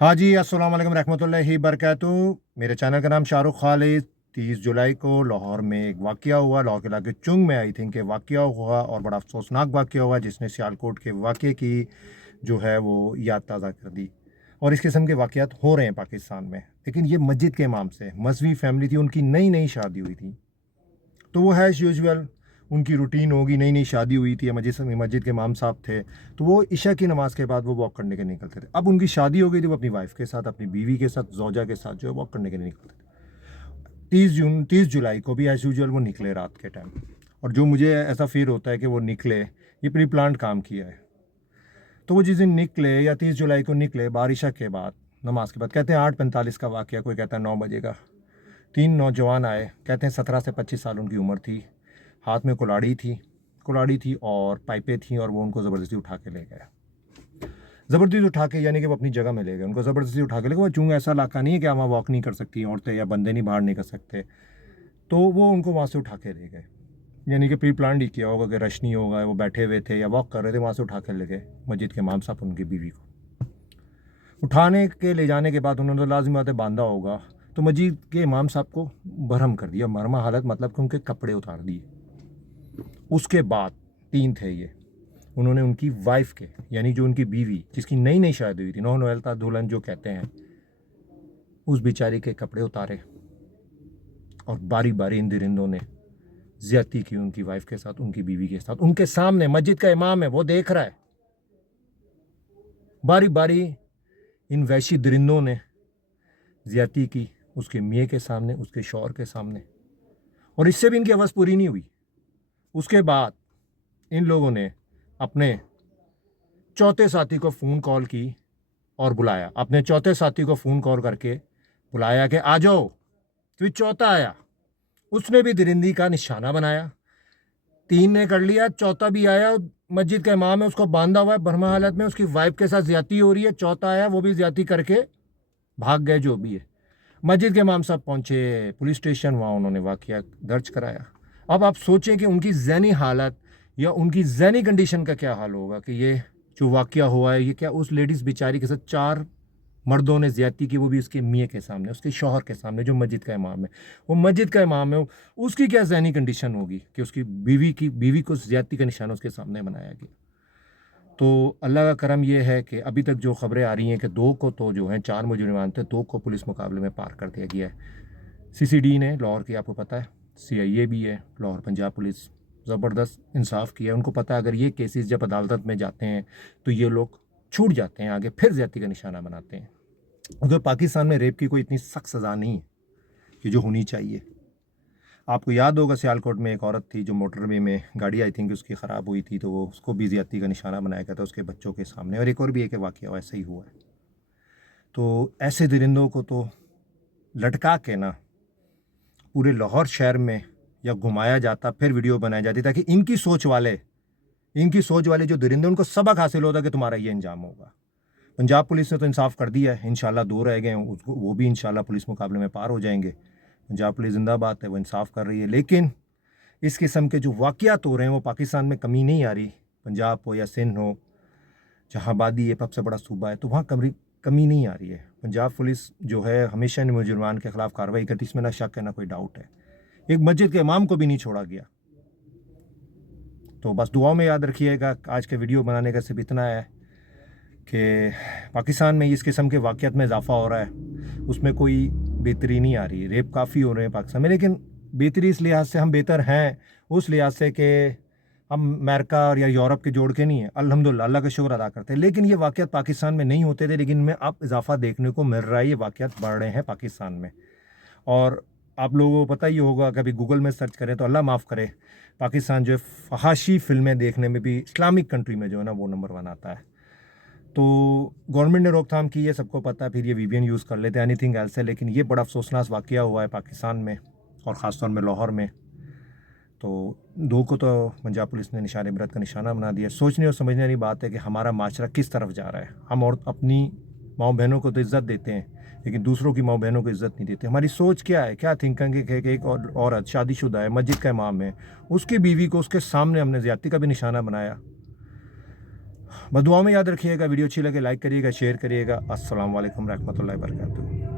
हाँ जी, अस्सलाम वालेकुम रहमतुल्लाहि बरकातहू। मेरे चैनल का नाम शाहरुख खालिद। 30 जुलाई को लाहौर में एक वाक़या हुआ, लाहौर के इलाके चुंग में आई थिंक वाक़या हुआ और बड़ा अफसोसनाक वाक़या हुआ जिसने सियालकोट के वाक़े की जो है वो याद ताज़ा कर दी। और इस किस्म के वाक़यात हो रहे हैं पाकिस्तान में, लेकिन ये मस्जिद के इमाम से, मज़हबी फैमिली थी, उनकी नई नई शादी हुई थी। तो वो है एज़ यूजुअल उनकी रूटीन होगी, नई नई शादी हुई थी, मस्जिद के इमाम साहब थे, तो वो इशा की नमाज़ के बाद वो वॉक करने के लिए निकलते थे। अब उनकी शादी हो गई थी, वो अपनी वाइफ के साथ, अपनी बीवी के साथ, ज़ौजा के साथ जो है वॉक करने के लिए निकलते थे। 30 जुलाई को भी एज़ यूजुअल वो निकले रात के टाइम। और जो मुझे ऐसा फ़ील होता है कि वो निकले, ये प्री प्लान्ड काम किया है। तो वो जिस दिन निकले या 30 जुलाई को निकले बारिशा के बाद, नमाज के बाद, कहते हैं 8:45 का वाक़या, कोई कहता है 9 बजे का। 3 नौजवान आए, कहते हैं 17 से 25 साल उनकी उम्र थी, हाथ में कुल्हाड़ी थी और पाइपें थीं, और वो उनको ज़बरदस्ती उठा के ले गए। ज़बरदस्ती उठा के यानी कि वो अपनी जगह में ले गए, उनको ज़बरदस्ती उठा के ले गए। वो चूँकि ऐसा इलाका नहीं है कि वहाँ वॉक नहीं कर सकती औरतें या बंदे नहीं बाहर नहीं कर सकते, तो वो उनको वहाँ से उठा के ले गए। यानी कि प्री प्लान ही किया होगा कि रश नहीं होगा, वो बैठे हुए थे या वॉक कर रहे थे, वहाँ से उठा के ले गए मस्जिद के इमाम साहब उनकी बीवी को। उठाने के ले जाने के बाद उन्होंने लाजिम बात है बांधा होगा, तो मस्जिद के इमाम साहब को बरहम कर दिया। मरमा हालत मतलब कि उनके कपड़े उतार दिए। उसके बाद 3 थे ये, उन्होंने उनकी वाइफ के, यानी जो उनकी बीवी जिसकी नई नई शादी हुई थी, नौ नौलता दुल्हन जो कहते हैं, उस बेचारी के कपड़े उतारे और बारी बारी इन दरिंदों ने ज्यादती की उनकी वाइफ के साथ, उनकी बीवी के साथ, उनके सामने। मस्जिद का इमाम है, वो देख रहा है। बारी बारी इन वैशी दरिंदों ने ज्यादती की उसके मियाँ के सामने, उसके शौहर के सामने, और इससे भी इनकी आवाज़ पूरी नहीं हुई। उसके बाद इन लोगों ने अपने चौथे साथी को फ़ोन कॉल की और बुलाया, अपने चौथे साथी को फ़ोन कॉल करके बुलाया कि आ जाओ। फिर चौथा आया, उसने भी दरिंदी का निशाना बनाया। 3 ने कर लिया, चौथा भी आया, मस्जिद का इमाम है, उसको बांधा हुआ है बर्मा हालत में, उसकी वाइफ के साथ ज्यादती हो रही है। चौथा आया, वो भी ज्यादती करके भाग गए। जो भी है, मस्जिद के इमाम साहब पहुंचे पुलिस स्टेशन, वहाँ उन्होंने वाकया दर्ज कराया। अब आप सोचें कि उनकी जहनी हालत या उनकी जहनी कंडीशन का क्या हाल होगा कि ये जो वाकया हुआ है, ये क्या उस लेडीज़ बेचारी के साथ 4 मर्दों ने ज्यादती की, वो भी उसके मियाँ के सामने, उसके शौहर के सामने, जो मस्जिद का इमाम है। वो मस्जिद का इमाम है, उसकी क्या जहनी कंडीशन होगी कि उसकी बीवी को ज्यादती का निशान उसके सामने बनाया गया। तो अल्लाह का करम यह है कि अभी तक जो खबरें आ रही हैं कि 2 को तो जो हैं 4 मुजरिमान थे, 2 को पुलिस मुकाबले में पार कर दिया गया है। सीसीडी ने लाहौर की, आपको पता है, CIA भी है लाहौर, पंजाब पुलिस ज़बरदस्त इंसाफ किया है। उनको पता है अगर ये केसेस जब अदालत में जाते हैं तो ये लोग छूट जाते हैं, आगे फिर ज्यादती का निशाना बनाते हैं। क्योंकि पाकिस्तान में रेप की कोई इतनी सख्त सज़ा नहीं है कि जो होनी चाहिए। आपको याद होगा सियालकोट में एक औरत थी जो मोटरवे में गाड़ी आई थिंक उसकी ख़राब हुई थी, तो वो उसको भी ज़्यादती का निशाना बनाया गया था उसके बच्चों के सामने। और एक और भी एक वाक़या ऐसा ही हुआ है। तो ऐसे दरिंदों को तो लटका के ना पूरे लाहौर शहर में या घुमाया जाता, फिर वीडियो बनाई जाती, ताकि इनकी सोच वाले जो दरिंदे, उनको सबक हासिल होता कि तुम्हारा ये अंजाम होगा। पंजाब पुलिस ने तो इंसाफ कर दिया है, इंशाल्लाह 2 रह गए हैं, उसको वो भी इंशाल्लाह पुलिस मुकाबले में पार हो जाएंगे। पंजाब पुलिस जिंदाबाद है, वो इंसाफ कर रही है। लेकिन इस किस्म के जो वाक़यात हो रहे हैं वो पाकिस्तान में कमी नहीं आ रही। पंजाब हो या सिंध हो, जहाँ आबादी है, सबसे बड़ा सूबा है, तो वहाँ कमी नहीं आ रही है। पंजाब पुलिस जो है हमेशा इन मुजरिमान के ख़िलाफ़ कार्रवाई करती, इसमें ना शक है ना कोई डाउट है। एक मस्जिद के इमाम को भी नहीं छोड़ा गया। तो बस दुआओं में याद रखिएगा। आज के वीडियो बनाने का सिर्फ इतना है कि पाकिस्तान में इस किस्म के वाक़यात में इजाफा हो रहा है, उसमें कोई बेहतरी नहीं आ रही है। रेप काफ़ी हो रहे हैं पाकिस्तान में, लेकिन बेहतरी इस लिहाज से हम बेहतर हैं, उस लिहाज से कि हम अमेरिका और या यूरोप के जोड़ के नहीं है। अल्हम्दुलिल्लाह, अल्लाह का शुक्र अदा करते हैं। लेकिन ये वाक़यात पाकिस्तान में नहीं होते थे, लेकिन में अब इजाफा देखने को मिल रहा है। ये वाक़यात बढ़ रहे हैं पाकिस्तान में। और आप लोगों को पता ही होगा, कभी गूगल में सर्च करें तो अल्लाह माफ़ करे, पाकिस्तान जो है फहाशी फ़िल्में देखने में भी इस्लामिक कंट्री में जो है ना वो नंबर 1 आता है। तो गवर्नमेंट ने रोकथाम की है, सबको पता है, फिर ये VPN यूज़ कर लेते हैं, एनीथिंग एल्स है। लेकिन ये बड़ा अफसोसनाक वाक़या हुआ है पाकिस्तान में और ख़ासतौर में लाहौर में। तो 2 को तो पंजाब पुलिस ने निशान इबरत का निशाना बना दिया। सोचने और समझने वाली बात है कि हमारा माशरा किस तरफ जा रहा है। हम और अपनी माँ बहनों को तो इज़्ज़त देते हैं, लेकिन दूसरों की माँ बहनों को इज़्ज़त नहीं देते। हमारी सोच क्या है, क्या थिंकिंग है कि एक और औरत शादीशुदा है, मस्जिद का इमाम है, उसकी बीवी को उसके सामने हमने ज़्यादती का भी निशाना बनाया। बस दुआ में याद रखिएगा। वीडियो अच्छी लगे लाइक करिएगा, शेयर करिएगा। अस्सलाम वालेकुम रहमतुल्लाहि व बरकातुहू।